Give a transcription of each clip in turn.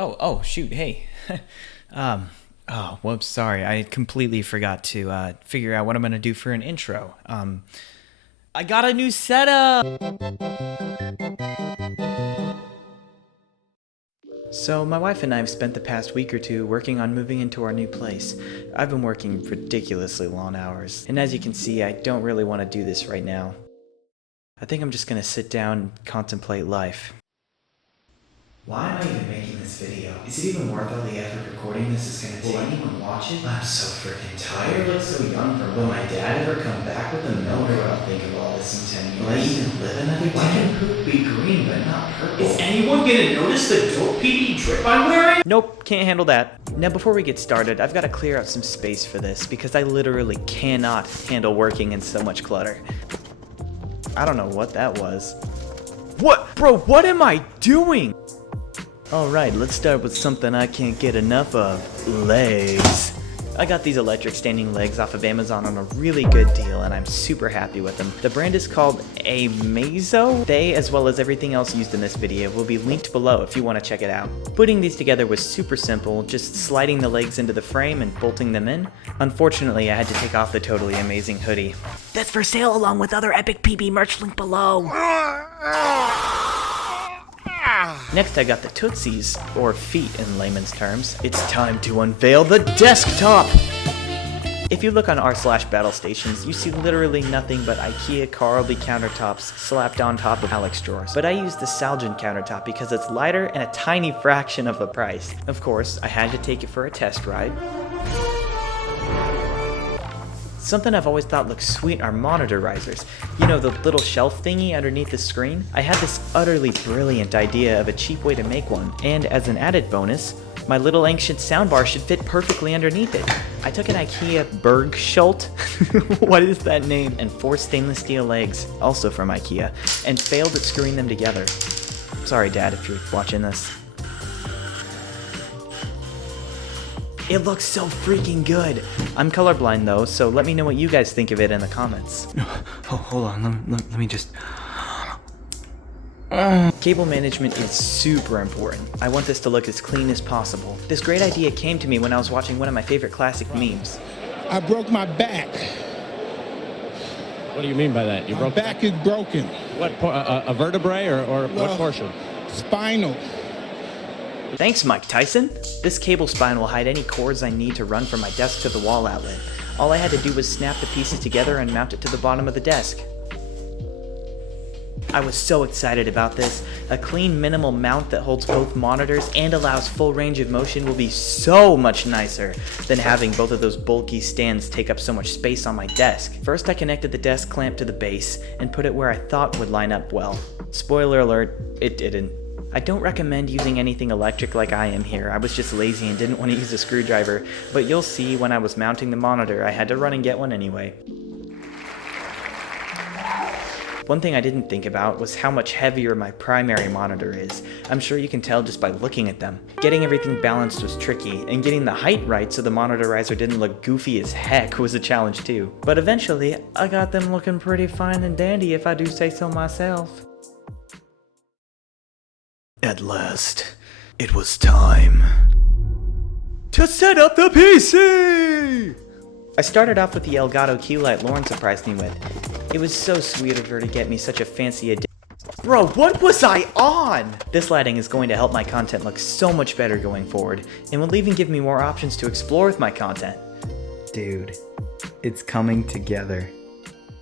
Oh, shoot, hey. Whoops, sorry. I completely forgot to figure out what I'm gonna do for an intro. I got a new setup! So, my wife and I have spent the past week or two working on moving into our new place. I've been working ridiculously long hours, and as you can see, I don't really want to do this right now. I think I'm just gonna sit down and contemplate life. Why am I even making this video? Is it even worth all the effort recording this is gonna take? Will anyone watch it? I'm so freaking tired. I look so young for. Will my dad ever come back with a milk? What I'll think of all this in 10 years? Will I even live another day? Why can poop be green but not purple? Is anyone gonna notice the dope pee drip I'm wearing? Nope, can't handle that. Now before we get started, I've got to clear out some space for this because I literally cannot handle working in so much clutter. I don't know what that was. What? Bro, what am I doing? Alright, let's start with something I can't get enough of. Legs. I got these electric standing legs off of Amazon on a really good deal and I'm super happy with them. The brand is called Maono. They, as well as everything else used in this video, will be linked below if you want to check it out. Putting these together was super simple, just sliding the legs into the frame and bolting them in. Unfortunately, I had to take off the totally amazing hoodie. That's for sale along with other epic PB merch link below. Next I got the Tootsies, or feet in layman's terms. It's time to unveil the desktop! If you look on r/battle stations, you see literally nothing but IKEA Carlby countertops slapped on top of Alex drawers. But I used the Salgin countertop because it's lighter and a tiny fraction of the price. Of course, I had to take it for a test ride. Something I've always thought looks sweet are monitor risers. You know, the little shelf thingy underneath the screen? I had this utterly brilliant idea of a cheap way to make one, and as an added bonus, my little ancient soundbar should fit perfectly underneath it. I took an IKEA Bergschult, what is that name, and 4 stainless steel legs, also from IKEA, and failed at screwing them together. Sorry, Dad, if you're watching this. It looks so freaking good. I'm colorblind though, so let me know what you guys think of it in the comments. Oh, hold on, let me just... Cable management is super important. I want this to look as clean as possible. This great idea came to me when I was watching one of my favorite classic memes. I broke my back. What do you mean by that? My back is broken. What, a vertebrae or what portion? Spinal. Thanks, Mike Tyson. This cable spine will hide any cords I need to run from my desk to the wall outlet. All I had to do was snap the pieces together and mount it to the bottom of the desk. I was so excited about this. A clean, minimal mount that holds both monitors and allows full range of motion will be so much nicer than having both of those bulky stands take up so much space on my desk. First, I connected the desk clamp to the base and put it where I thought would line up well. Spoiler alert, it didn't. I don't recommend using anything electric like I am here. I was just lazy and didn't want to use a screwdriver, but you'll see when I was mounting the monitor, I had to run and get one anyway. One thing I didn't think about was how much heavier my primary monitor is. I'm sure you can tell just by looking at them. Getting everything balanced was tricky, and getting the height right so the monitor riser didn't look goofy as heck was a challenge too. But eventually, I got them looking pretty fine and dandy if I do say so myself. At last, it was time to set up the PC! I started off with the Elgato key light Lauren surprised me with. It was so sweet of her to get me such a fancy addition. Bro, what was I on? This lighting is going to help my content look so much better going forward, and will even give me more options to explore with my content. Dude, it's coming together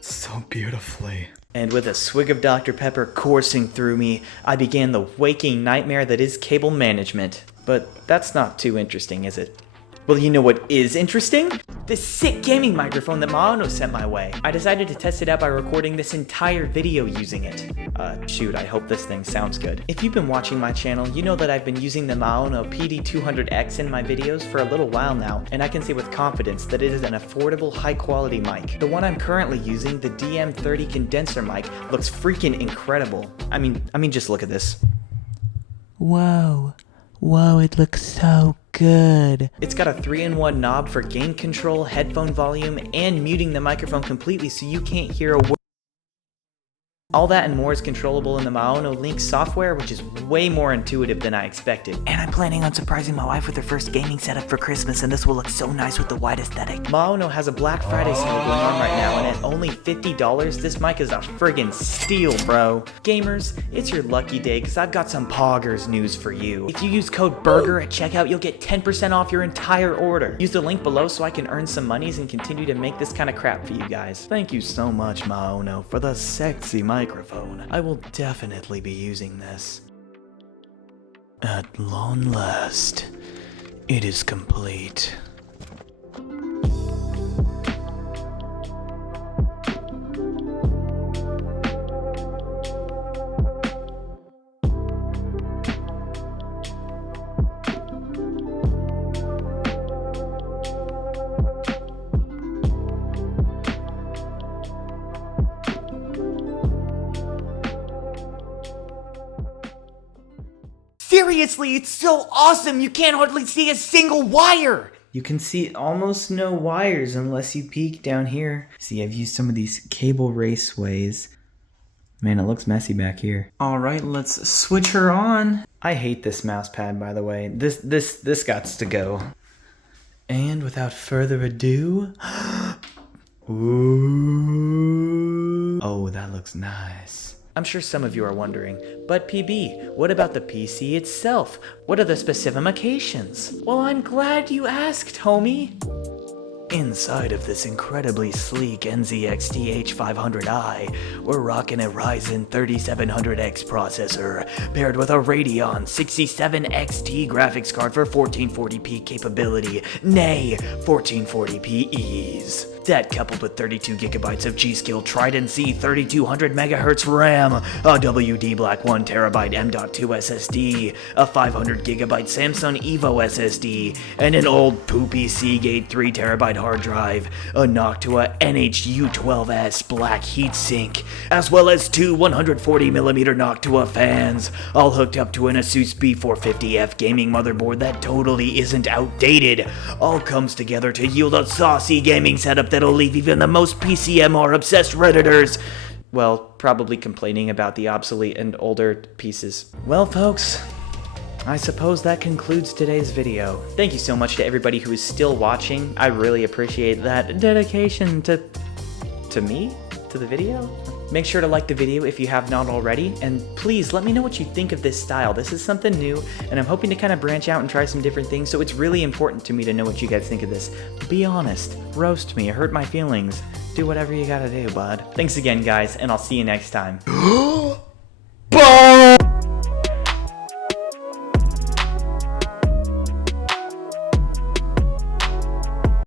so beautifully. And with a swig of Dr. Pepper coursing through me, I began the waking nightmare that is cable management. But that's not too interesting, is it? Well, you know what is interesting? This sick gaming microphone that Maono sent my way. I decided to test it out by recording this entire video using it. Shoot, I hope this thing sounds good. If you've been watching my channel, you know that I've been using the Maono PD200X in my videos for a little while now, and I can say with confidence that it is an affordable, high-quality mic. The one I'm currently using, the DM30 condenser mic, looks freaking incredible. I mean, just look at this. Whoa, it looks so good. It's got a 3-in-1 knob for gain control, headphone volume, and muting the microphone completely so you can't hear a word. All that and more is controllable in the Maono Link software, which is way more intuitive than I expected. And I'm planning on surprising my wife with her first gaming setup for Christmas, and this will look so nice with the white aesthetic. Maono has a Black Friday sale going on right now, and at only $50, this mic is a friggin' steal, bro. Gamers, it's your lucky day, because I've got some poggers news for you. If you use code BURGER at checkout, you'll get 10% off your entire order. Use the link below so I can earn some monies and continue to make this kind of crap for you guys. Thank you so much, Maono, for the sexy microphone. I will definitely be using this. At long last, it is complete. Seriously, it's so awesome! You can't hardly see a single wire! You can see almost no wires unless you peek down here. See, I've used some of these cable raceways. Man, it looks messy back here. All right, let's switch her on. I hate this mouse pad, by the way. This gots to go. And without further ado, ooh. Oh, that looks nice. I'm sure some of you are wondering, but PB, what about the PC itself? What are the specifications? Well, I'm glad you asked, homie. Inside of this incredibly sleek NZXT H500i, we're rocking a Ryzen 3700X processor, paired with a Radeon 67XT graphics card for 1440p capability, nay, 1440p ease. That coupled with 32 gigabytes of G-Skill Trident Z 3200 MHz RAM, a WD Black 1TB M.2 SSD, a 500 gigabyte Samsung Evo SSD, and an old poopy Seagate 3TB hard drive, a Noctua NH-U12S black heatsink, as well as two 140mm Noctua fans, all hooked up to an Asus B450F gaming motherboard that totally isn't outdated. All comes together to yield a saucy gaming setup that'll leave even the most PCMR-obsessed Redditors, well, probably complaining about the obsolete and older pieces. Well, folks, I suppose that concludes today's video. Thank you so much to everybody who is still watching. I really appreciate that dedication to me? To the video? Make sure to like the video if you have not already, and please let me know what you think of this style. This is something new, and I'm hoping to kind of branch out and try some different things, so it's really important to me to know what you guys think of this. Be honest, roast me, hurt my feelings, do whatever you gotta do, bud. Thanks again, guys, and I'll see you next time. Bye!